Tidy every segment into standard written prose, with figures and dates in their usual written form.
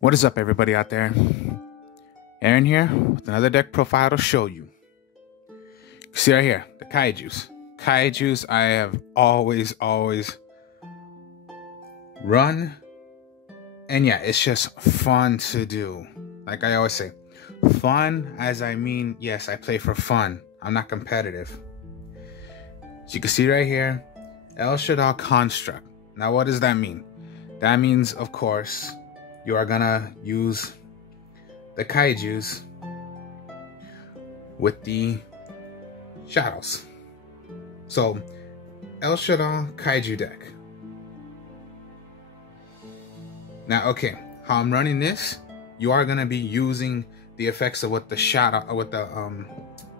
What is up, everybody out there? Aaron here with another deck profile to show you. See right here, the Kaijus. Kaijus I have always run. And yeah, it's just fun to do. Like I always say, fun as I mean, yes, I play for fun. I'm not competitive. So you can see right here, El Saddoll construct. Now what does that mean? That means, of course, you are gonna use the Kaijus with the shadows. So, El Saddoll Kaiju deck. Now, okay, how I'm running this, you are gonna be using the effects of what the shadow, or what the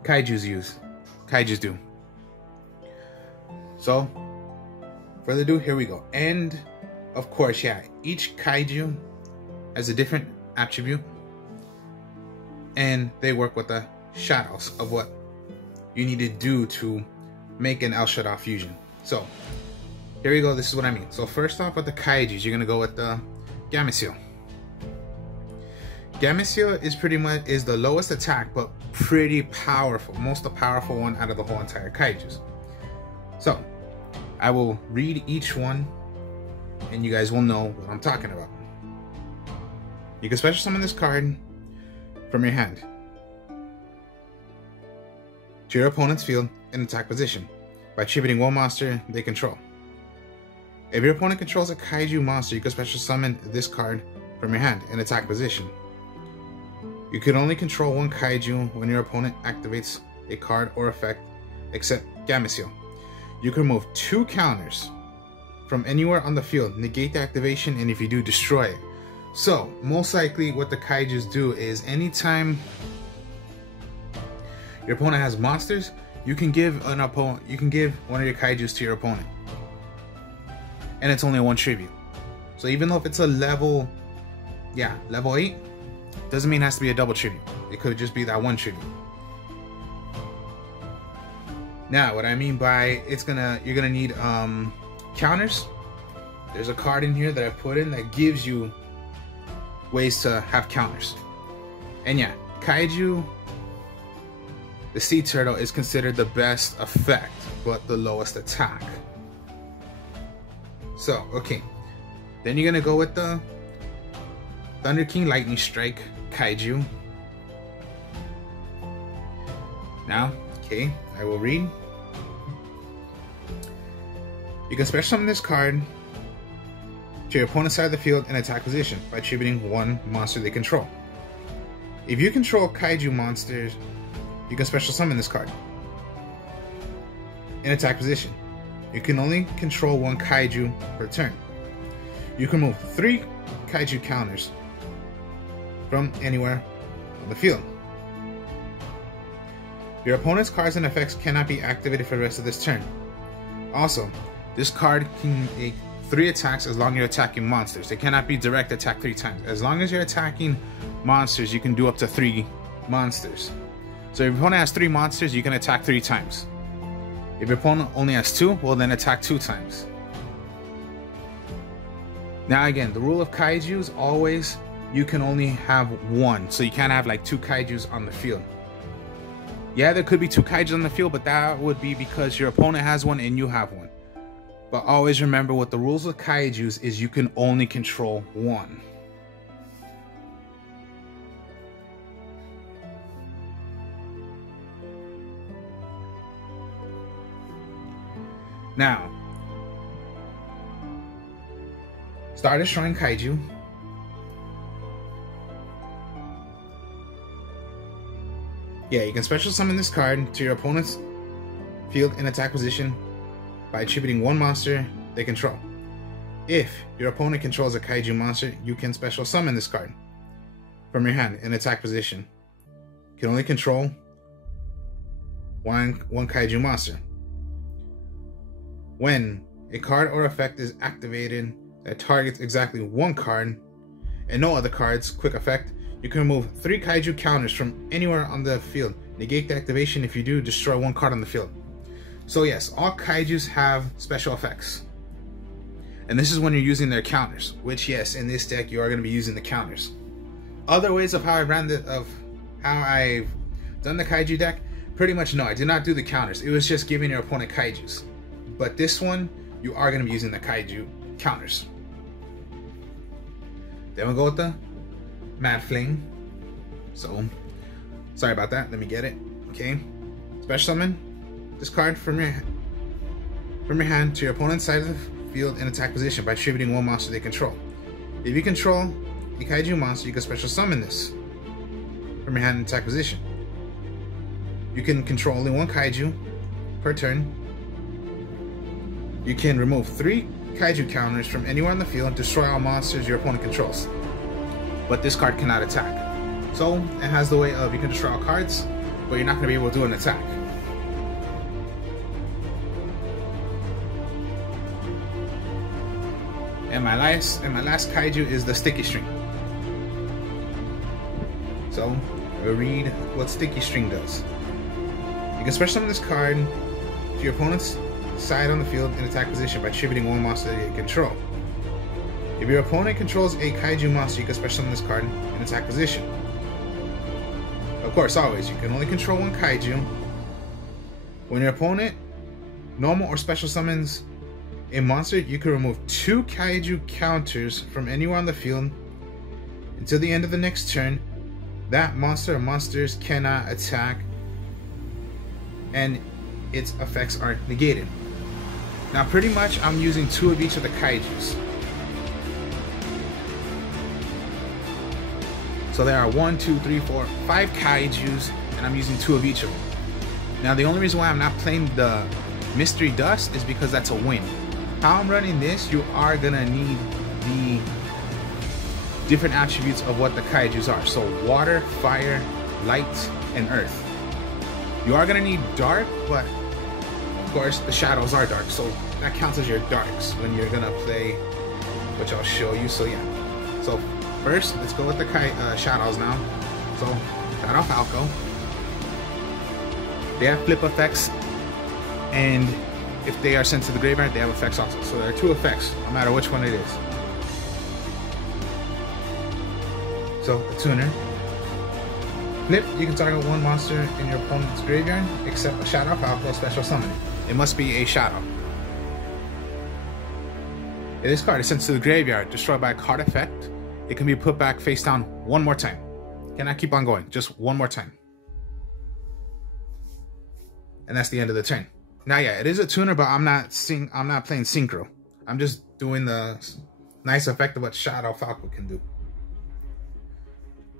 Kaijus do. So, further ado, here we go. And of course, yeah, each Kaiju has a different attribute, and they work with the shadows of what you need to do to make an El Saddoll fusion. So here we go. This is what I mean. So first off, with the Kaijus, you're gonna go with the Gameciel. Gameciel is the lowest attack, but pretty powerful, most powerful one out of the whole entire Kaijus. So I will read each one, and you guys will know what I'm talking about. You can special summon this card from your hand to your opponent's field in attack position by attributing one monster they control. If your opponent controls a Kaiju monster, you can special summon this card from your hand in attack position. You can only control one Kaiju when your opponent activates a card or effect, except Gameciel. You can remove 2 counters from anywhere on the field, negate the activation, and if you do, destroy it. So, most likely what the Kaijus do is anytime your opponent has monsters, you can give one of your Kaijus to your opponent. And it's only 1 tribute. So even though if it's a level 8, doesn't mean it has to be a double tribute. It could just be that 1 tribute. Now, what I mean by you're gonna need counters. There's a card in here that I put in that gives you ways to have counters. And yeah, Kaiju, the sea turtle, is considered the best effect, but the lowest attack. So, okay. Then you're gonna go with the Thunder King Lightning Strike Kaiju. Now, okay, I will read. You can special summon this card to your opponent's side of the field in attack position by attributing 1 monster they control. If you control Kaiju monsters, you can special summon this card in attack position. You can only control 1 Kaiju per turn. You can move 3 Kaiju counters from anywhere on the field. Your opponent's cards and effects cannot be activated for the rest of this turn. Also, this card can make 3 attacks as long as you're attacking monsters. They cannot be direct attack 3 times. As long as you're attacking monsters, you can do up to 3 monsters. So if your opponent has 3 monsters, you can attack 3 times. If your opponent only has 2, well then attack 2 times. Now again, the rule of Kaiju is always you can only have 1. So you can't have like 2 Kaijus on the field. Yeah, there could be 2 Kaijus on the field, but that would be because your opponent has 1 and you have 1. But always remember, what the rules of Kaijus is you can only control 1. Now, start destroying Kaiju. Yeah, you can special summon this card to your opponent's field in attack position by attributing 1 monster they control. If your opponent controls a Kaiju monster, you can special summon this card from your hand in attack position. You can only control one Kaiju monster. When a card or effect is activated that targets exactly 1 card and no other cards, quick effect, you can remove 3 Kaiju counters from anywhere on the field. Negate the activation. If you do, destroy 1 card on the field. So yes, all Kaijus have special effects. And this is when you're using their counters, which yes, in this deck you are going to be using the counters. Other ways of how I've done the Kaiju deck, pretty much no, I did not do the counters. It was just giving your opponent Kaijus. But this one, you are going to be using the Kaiju counters. Then we'll go with the Mad Fling. So, sorry about that. Let me get it. Okay. Special summon this card from your hand to your opponent's side of the field in attack position by attributing one monster they control. If you control a Kaiju monster, you can special summon this from your hand in attack position. You can control only one Kaiju per turn. You can remove 3 Kaiju counters from anywhere on the field and destroy all monsters your opponent controls. But this card cannot attack. So it has the way of you can destroy all cards, but you're not going to be able to do an attack. And my last Kaiju is the Sticky String. So we'll read what Sticky String does. You can special summon this card to your opponent's side on the field in attack position by attributing one monster that you control. If your opponent controls a Kaiju monster, you can special summon this card in attack position. Of course, always, you can only control one Kaiju. When your opponent normal or special summons a monster, you can remove 2 Kaiju counters from anywhere on the field until the end of the next turn. That monster or monsters cannot attack, and its effects are negated. Now, pretty much, I'm using 2 of each of the Kaijus. So there are 1, 2, 3, 4, 5 Kaijus, and I'm using 2 of each of them. Now, the only reason why I'm not playing the Mystery Dust is because that's a win. How I'm running this, you are gonna need the different attributes of what the Kaijus are. So water, fire, light, and earth. You are gonna need dark, but of course the shadows are dark, so that counts as your darks when you're gonna play, which I'll show you. So yeah, so first let's go with the shadows now. So Shadow Falco, they have flip effects, and if they are sent to the graveyard, they have effects also. So there are 2 effects, no matter which one it is. So the tuner. Flip, you can target one monster in your opponent's graveyard, except a Shadow Falco special summon. It must be a shadow. If this card is sent to the graveyard, destroyed by a card effect, it can be put back face down one more time. Cannot keep on going, just one more time. And that's the end of the turn. Now, yeah, it is a tuner, but I'm not playing synchro. I'm just doing the nice effect of what Shadow Falco can do.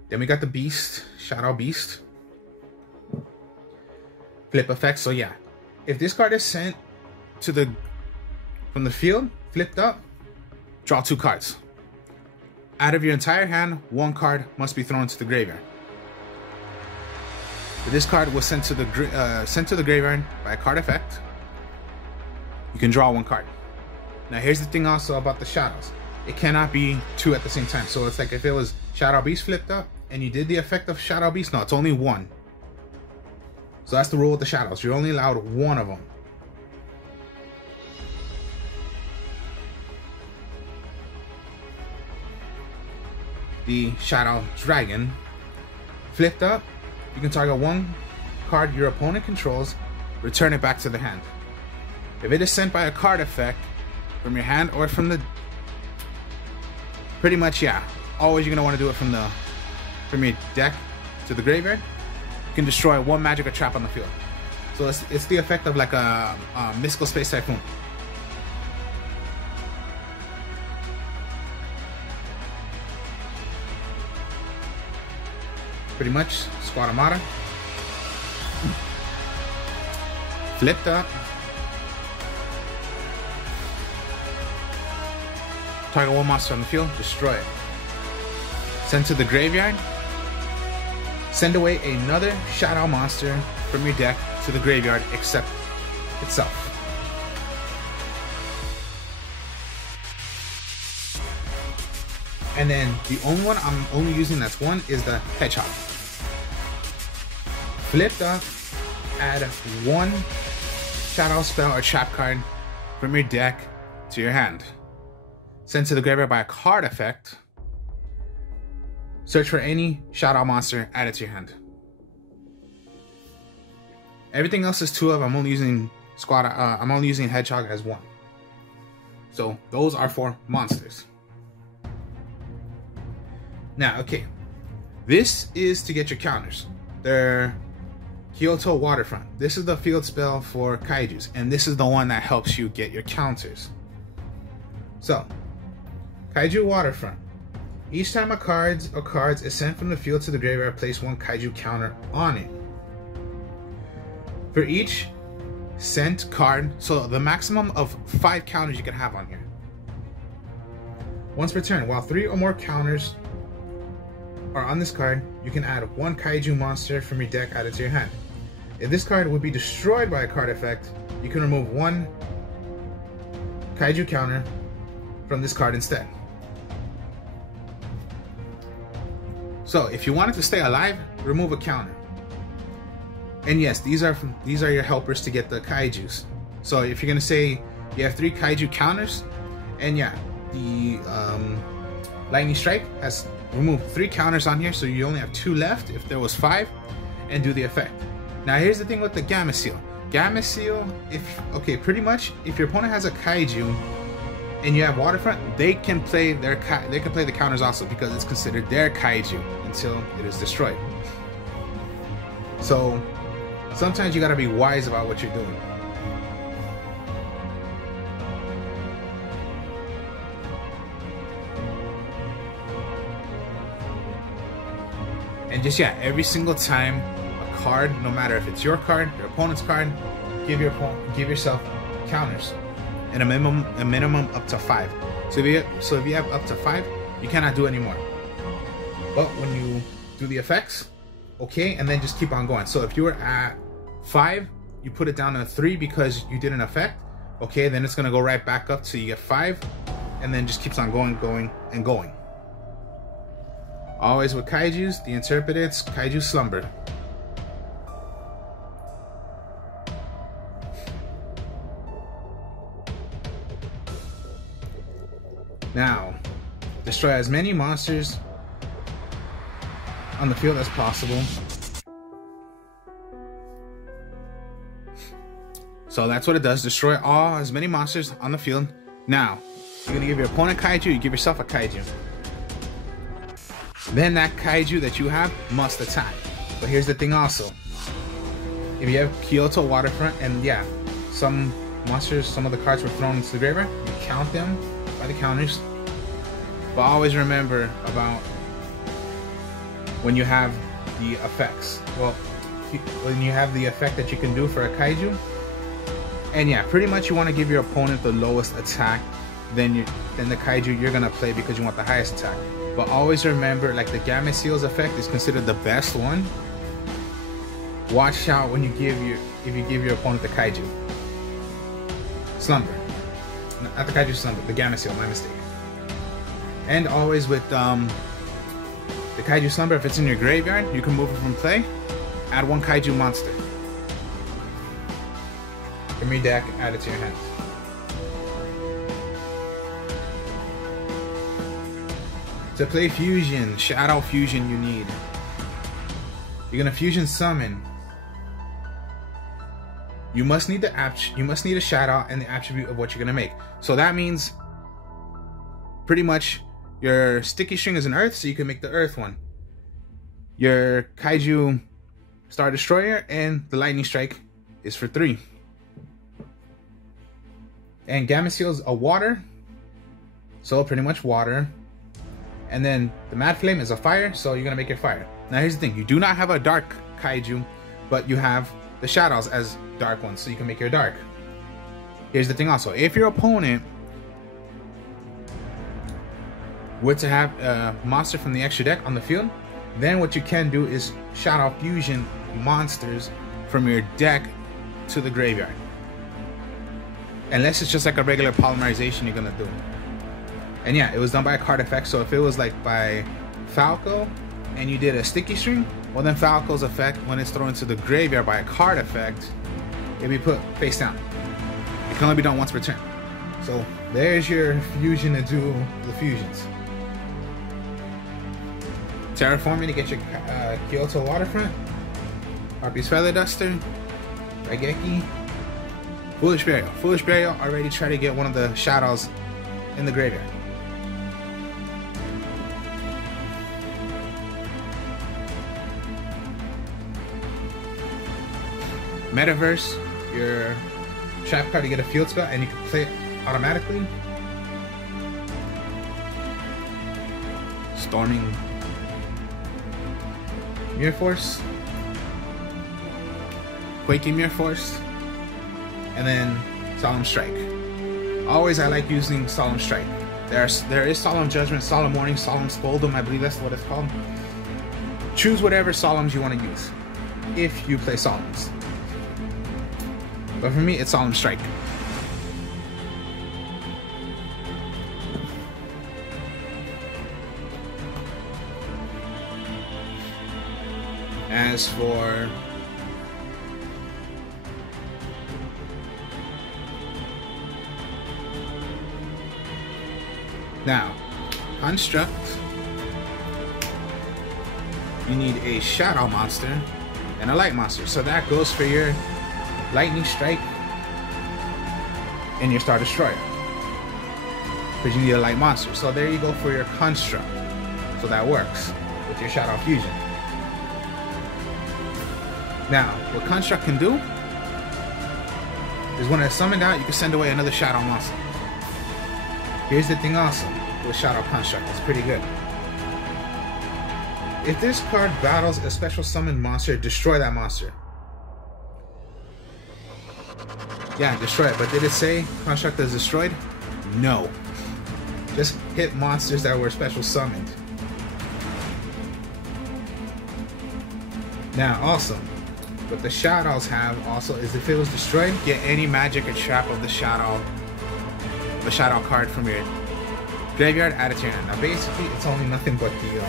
Then we got the Beast, Shadow Beast. Flip effect. So yeah, if this card is sent to from the field, flipped up, draw 2 cards. Out of your entire hand, 1 card must be thrown to the graveyard. If this card was sent to the graveyard by a card effect, you can draw 1 card. Now here's the thing also about the shadows. It cannot be 2 at the same time. So it's like if it was Shadow Beast flipped up and you did the effect of Shadow Beast, no, it's only 1. So that's the rule with the shadows. You're only allowed 1 of them. The Shadow Dragon flipped up, you can target 1 card your opponent controls, return it back to the hand. If it is sent by a card effect from your hand or from the, pretty much, yeah, always you're gonna want to do it from your deck to the graveyard. You can destroy 1 magic or trap on the field. So it's the effect of like a Mystical Space Typhoon. Pretty much, Squadamata. Flipped up. Target 1 monster on the field, destroy it. Send to the graveyard. Send away another shadow monster from your deck to the graveyard except itself. And then the only one I'm only using that's 1 is the Hedgehog. Flipped up, add 1 shadow spell or trap card from your deck to your hand. sent to the graveyard by a card effect, search for any Shadow monster added to your hand. Everything else is 2 of. I'm only using Hedgehog as 1. So those are for monsters. Now, okay, this is to get your counters. They're Kyoto Waterfront. This is the field spell for Kaijus, and this is the one that helps you get your counters. So, Kaiju Waterfront. Each time a card or cards is sent from the field to the graveyard, place 1 Kaiju counter on it. For each sent card, so the maximum of 5 counters you can have on here. Once per turn, while 3 or more counters are on this card, you can add 1 Kaiju monster from your deck added to your hand. If this card would be destroyed by a card effect, you can remove 1 Kaiju counter from this card instead. So if you want it to stay alive, remove a counter. And yes, these are your helpers to get the Kaijus. So if you're gonna say you have 3 Kaiju counters, and yeah, the Lightning Strike has removed 3 counters on here, so you only have 2 left if there was 5, and do the effect. Now here's the thing with the Gamma Seal. Gamma Seal, pretty much if your opponent has a Kaiju and you have Waterfront, they can play the counters also, because it's considered their Kaiju until it is destroyed. So sometimes you gotta be wise about what you're doing. And just, yeah, every single time a card, no matter if it's your card, your opponent's card, give yourself counters, and a minimum up to 5. So if you have up to 5, you cannot do any more. But when you do the effects, okay, and then just keep on going. So if you were at 5, you put it down to 3 because you did an effect. Okay, then it's gonna go right back up till you get 5, and then just keeps on going and going. Always with Kaijus, the Interpreted's Kaiju Slumber. Now, destroy as many monsters on the field as possible. So that's what it does. Destroy as many monsters on the field. Now, you're gonna give your opponent Kaiju, you give yourself a Kaiju. Then that Kaiju that you have must attack. But here's the thing also. If you have Kyoto Waterfront, and yeah, some monsters, some of the cards were thrown into the graveyard, you count them by the counters. But always remember about when you have the effects. Well, when you have the effect that you can do for a Kaiju. And yeah, pretty much you want to give your opponent the lowest attack than the Kaiju you're gonna play, because you want the highest attack. But always remember, like, the Gamma Seals effect is considered the best one. Watch out when if you give your opponent the Kaiju Slumber. Not the Kaiju Slumber, the Gamma Seal, my mistake. And always with the Kaiju Slumber, if it's in your graveyard, you can move it from play, add 1 Kaiju monster from your deck, add it to your hand. To play Fusion, Shadow Fusion you need. You're gonna Fusion Summon. You must need a Shadow and the attribute of what you're gonna make. So that means pretty much your Sticky String is an Earth, so you can make the Earth one. Your Kaiju Star Destroyer and the Lightning Strike is for 3. And Gamma Seal's a water, so pretty much water. And then the Mad Flame is a fire, so you're gonna make your fire. Now here's the thing, you do not have a dark Kaiju, but you have the shadows as dark ones, so you can make your dark. Here's the thing also, if your opponent were to have a monster from the extra deck on the field, then what you can do is Shadow Fusion monsters from your deck to the graveyard. Unless it's just like a regular polymerization you're gonna do. And yeah, it was done by a card effect, so if it was like by Falco and you did a Sticky String, well then Falco's effect, when it's thrown into the graveyard by a card effect, it'll be put face down. It can only be done once per turn. So there's your fusion to do the fusions. Terraforming to get your Kyoto Waterfront. Harpy's Feather Duster. Raigeki. Foolish Burial. Foolish Burial already tried to get one of the shadows in the graveyard. Metaverse, your trap card to get a field spell and you can play it automatically. Storming Mirror Force. Quaking Mirror Force. And then Solemn Strike. Always I like using Solemn Strike. There is Solemn Judgment, Solemn Warning, Solemn Scoldum, I believe that's what it's called. Choose whatever Solemns you want to use, if you play Solemns. But for me, it's Solemn Strike. As for now, Construct, you need a Shadow monster and a Light monster. So that goes for your Lightning Strike and your Star Destroyer, because you need a Light monster. So there you go for your Construct. So that works with your Shadow Fusion. Now, what Construct can do is when it's summoned out, you can send away another Shadow monster. Here's the thing also with Shadow Construct, it's pretty good. If this card battles a special summon monster, destroy that monster. Yeah, destroy it. But did it say Construct is destroyed? No. Just hit monsters that were special summoned. Now, also, what the Shadows have also is if it was destroyed, get any magic or trap of the Shadow card from your graveyard, add it to your hand. Now, basically, it's only nothing but the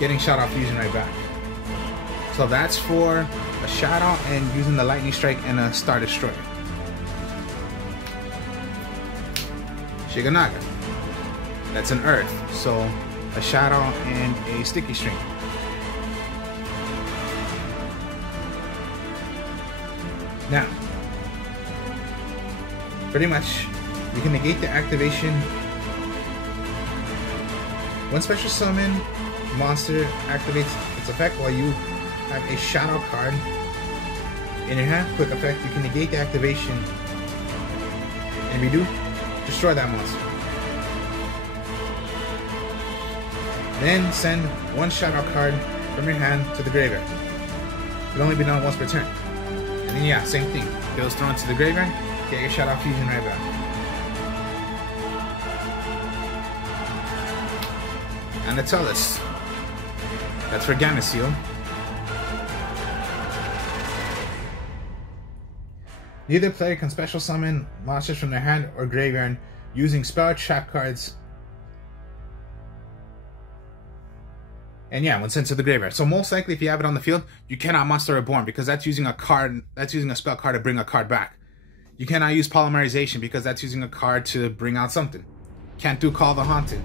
getting Shadow Fusion right back. So that's for a Shadow and using the Lightning Strike and a Star Destroyer. Shiganaga. That's an Earth. So a Shadow and a Sticky String. Now, pretty much, you can negate the activation. When special summon monster activates its effect while you have a Shadow card in your hand, quick effect, you can negate the activation and redo, destroy that monster. Then send one Shadow card from your hand to the graveyard. It can only be done once per turn. And then yeah, same thing. It was thrown to the graveyard, get your Shadow Fusion right back. And the Tullus. That's for Gameciel. Neither player can special summon monsters from their hand or graveyard using spell trap cards. And yeah, when sent to the graveyard. So most likely if you have it on the field, you cannot Monster Reborn because that's using a card, that's using a spell card to bring a card back. You cannot use Polymerization because that's using a card to bring out something. Can't do Call the Haunted.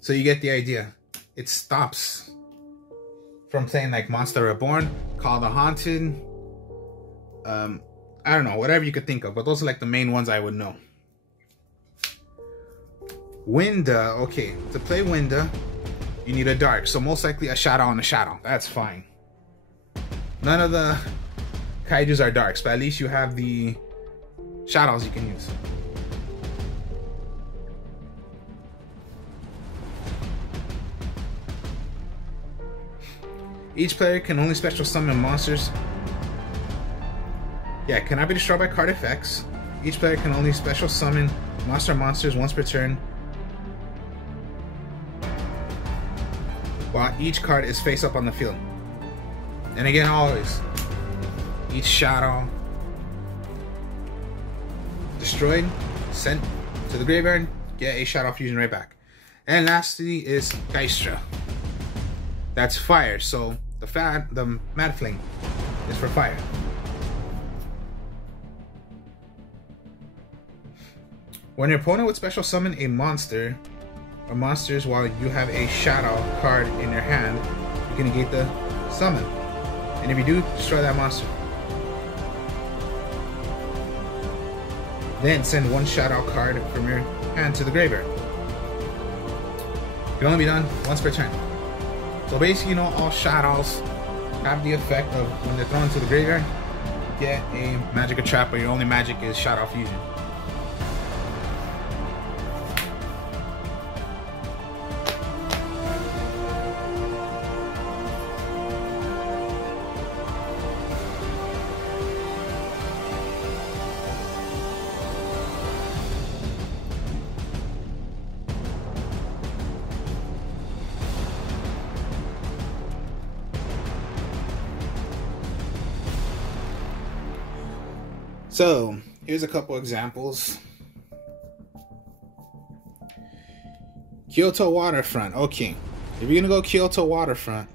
So you get the idea. It stops from playing like Monster Reborn, Call the Haunted, I don't know, whatever you could think of, but those are like the main ones I would know. Winda, okay, to play Winda, you need a Dark, so most likely a Shadow and a Shadow, that's fine. None of the Kaijus are Darks, but at least you have the Shadows you can use. Each player can only special summon monsters. Yeah, cannot be destroyed by card effects. Each player can only special summon monsters once per turn, while each card is face up on the field. And again, always, each Shadow destroyed, sent to the graveyard, get a Shadow Fusion right back. And lastly is Geistra. That's fire, so the Mad Flame is for fire. When your opponent would special summon a monster or monsters while you have a shadow card in your hand, you can negate the summon. And if you do, destroy that monster. Then send one shadow card from your hand to the graveyard. It can only be done once per turn. So basically, you know, all shadows have the effect of when they're thrown to the graveyard, get a magic or trap, but your only magic is Shadow Fusion. So, here's a couple examples. Kyoto Waterfront. Okay, if you're gonna go Kyoto Waterfront,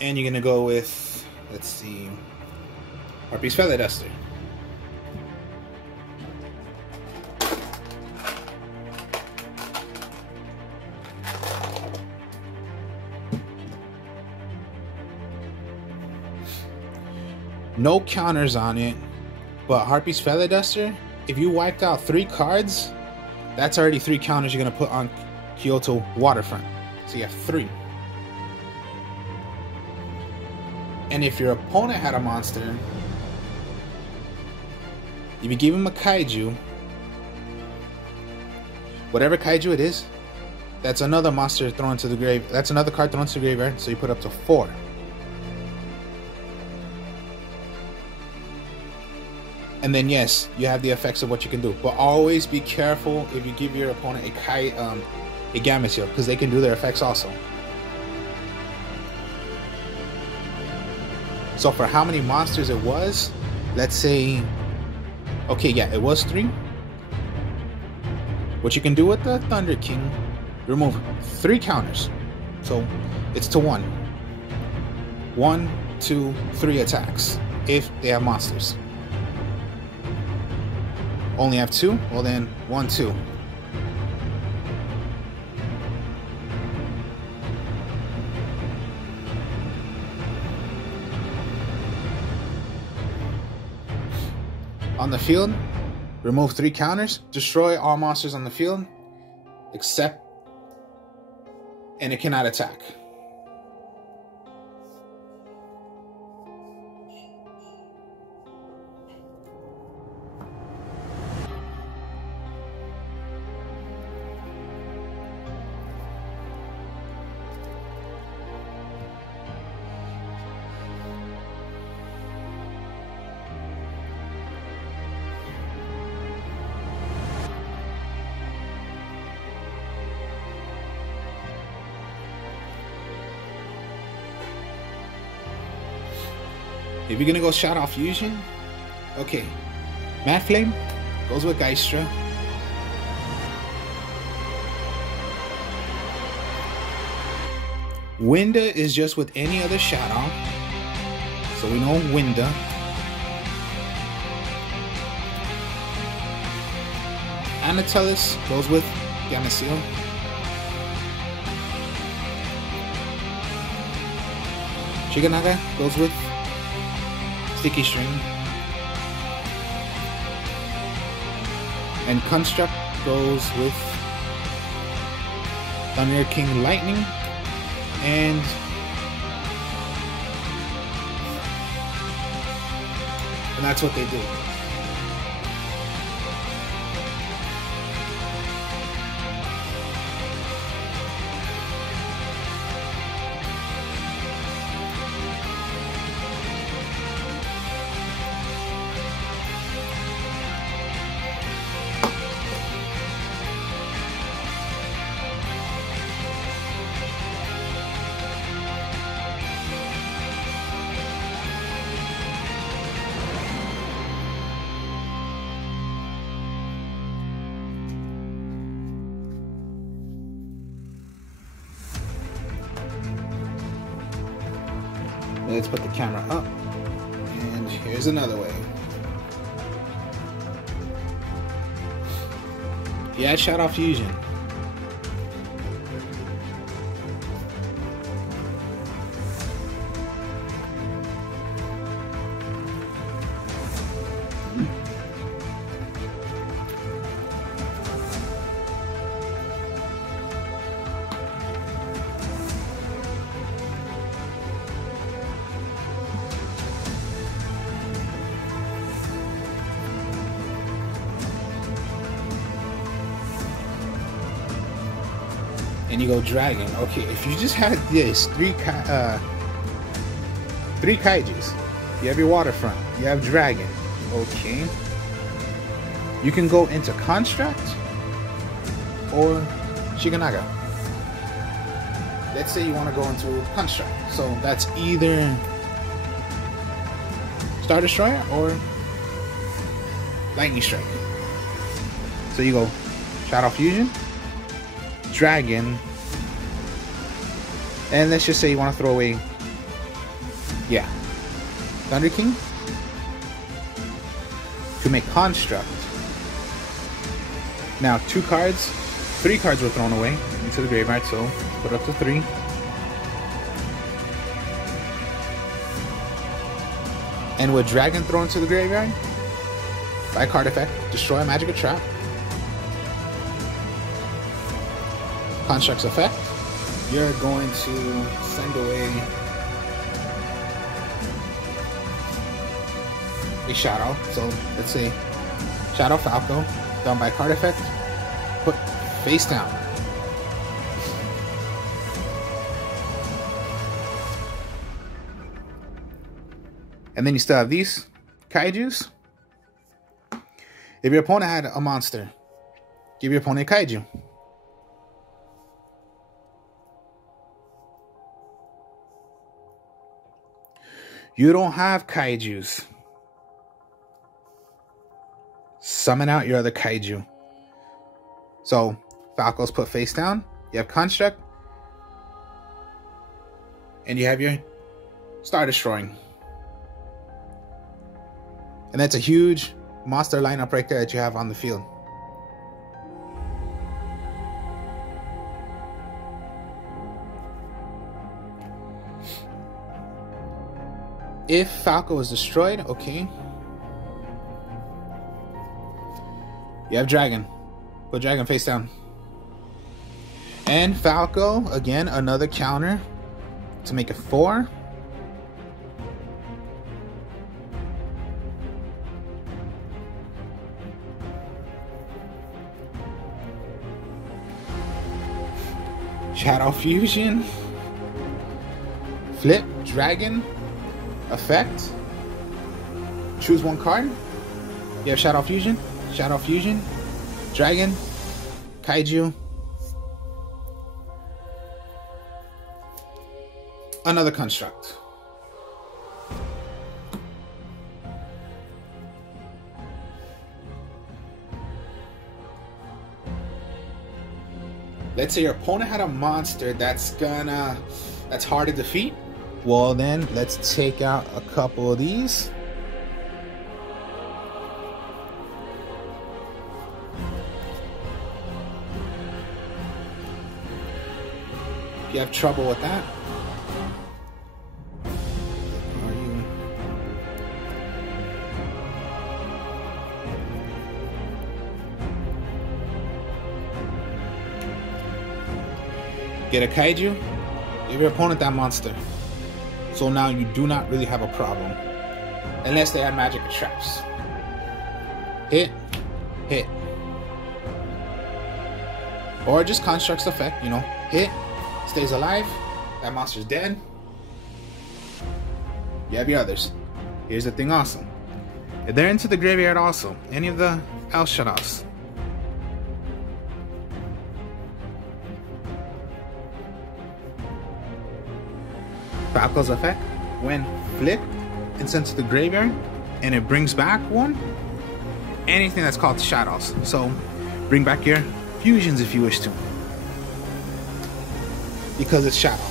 and you're gonna go with, let's see, Harpy's Feather Duster. No counters on it, but Harpy's Feather Duster, if you wiped out 3 cards, that's already 3 counters you're going to put on Kyoto Waterfront. So you have 3. And if your opponent had a monster, if you give him a Kaiju, whatever Kaiju it is, that's another monster thrown to the grave. That's another card thrown to the graveyard, so you put up to 4. And then yes, you have the effects of what you can do, but always be careful if you give your opponent a Gamma Seal, because they can do their effects also. So for how many monsters it was, let's say, okay, yeah, it was 3. What you can do with the Thunder King, remove 3 counters, so it's to 1. 1, 2, 3 attacks if they have monsters. Only have 2? Well then, 1, 2. On the field, remove 3 counters, destroy all monsters on the field, except, and it cannot attack. If you're gonna go Shadow Fusion, okay, Mad Flame goes with Geistra. Winda is just with any other Shadow, so we know Winda. Anatelis goes with Gamma Seal. Shiganaga goes with Sticky String, and Construct goes with Thunder King Lightning, and that's what they do. Let's put the camera up. And here's another way. Yeah, Shadow Fusion. And you go dragon. Okay, if you just had this three kaijus, you have your waterfront, you have dragon. Okay, you can go into construct or Shiganaga. Let's say you want to go into construct, so that's either Star Destroyer or Lightning Strike. So you go Shadow Fusion, Dragon, and let's just say you want to throw away, yeah, Thunder King to make construct. Now 3 cards were thrown away into the graveyard, so put up to 3. And with Dragon thrown to the graveyard, by card effect, destroy a magic or trap. Construct's effect, you're going to send away a Shadow. So let's say Shadow Falco, done by card effect, put face down. And then you still have these Kaijus. If your opponent had a monster, give your opponent a Kaiju. You don't have Kaijus, summon out your other Kaiju. So Falco's put face down, you have construct, and you have your Star Destroying. And that's a huge monster lineup right there that you have on the field. If Falco is destroyed, okay, you have Dragon. Put Dragon face down. And Falco, again, another counter to make it 4. Shadow Fusion. Flip, Dragon. Effect. Choose 1 card. You have Shadow Fusion, Dragon, Kaiju, another construct. Let's say your opponent had a monster that's hard to defeat. Well then, let's take out a couple of these. If you have trouble with that, get a Kaiju, give your opponent that monster. So now you do not really have a problem. Unless they have magic or traps. Hit, hit. Or just constructs effect, you know. Hit, stays alive, that monster's dead. You have your others. Here's the thing also. If they're into the graveyard also, any of the El Shaddais, Falco's effect, when flipped and sent to the graveyard, and it brings back 1, anything that's called Shadows. So bring back your fusions if you wish to, because it's Shadow.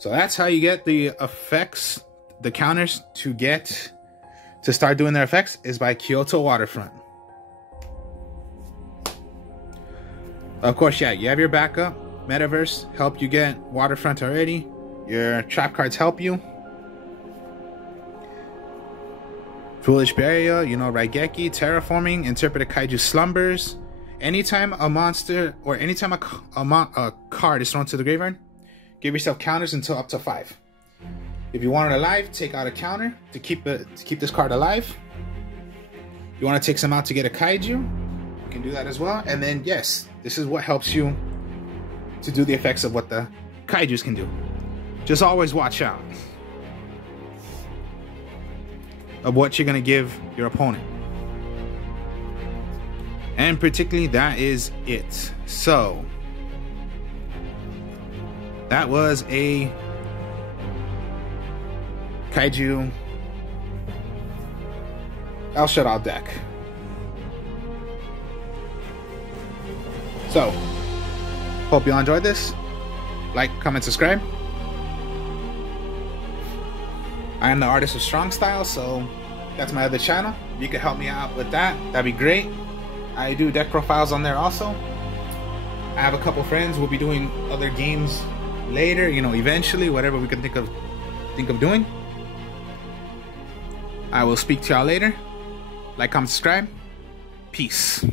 So that's how you get the effects, the counters to start doing their effects, is by Kyoto Waterfront. Of course, yeah, you have your backup. Metaverse help you get Waterfront already. Your trap cards help you. Foolish Barrier, you know, Raigeki, Terraforming, Interpreted Kaiju Slumbers. Anytime a monster or anytime a card is thrown to the graveyard, give yourself counters until up to 5. If you want it alive, take out a counter to keep this card alive. You want to take some out to get a Kaiju, you can do that as well. And then yes, this is what helps you to do the effects of what the Kaijus can do. Just always watch out of what you're gonna give your opponent. And particularly, that is it. So that was a Kaiju El Shaddai deck. So hope you all enjoyed this. Like, comment, subscribe. I am the artist of Strong Style, so that's my other channel. If you could help me out with that, that'd be great. I do deck profiles on there also. I have a couple friends. We'll be doing other games later, you know, eventually, whatever we can think of doing. I will speak to y'all later. Like, comment, subscribe. Peace.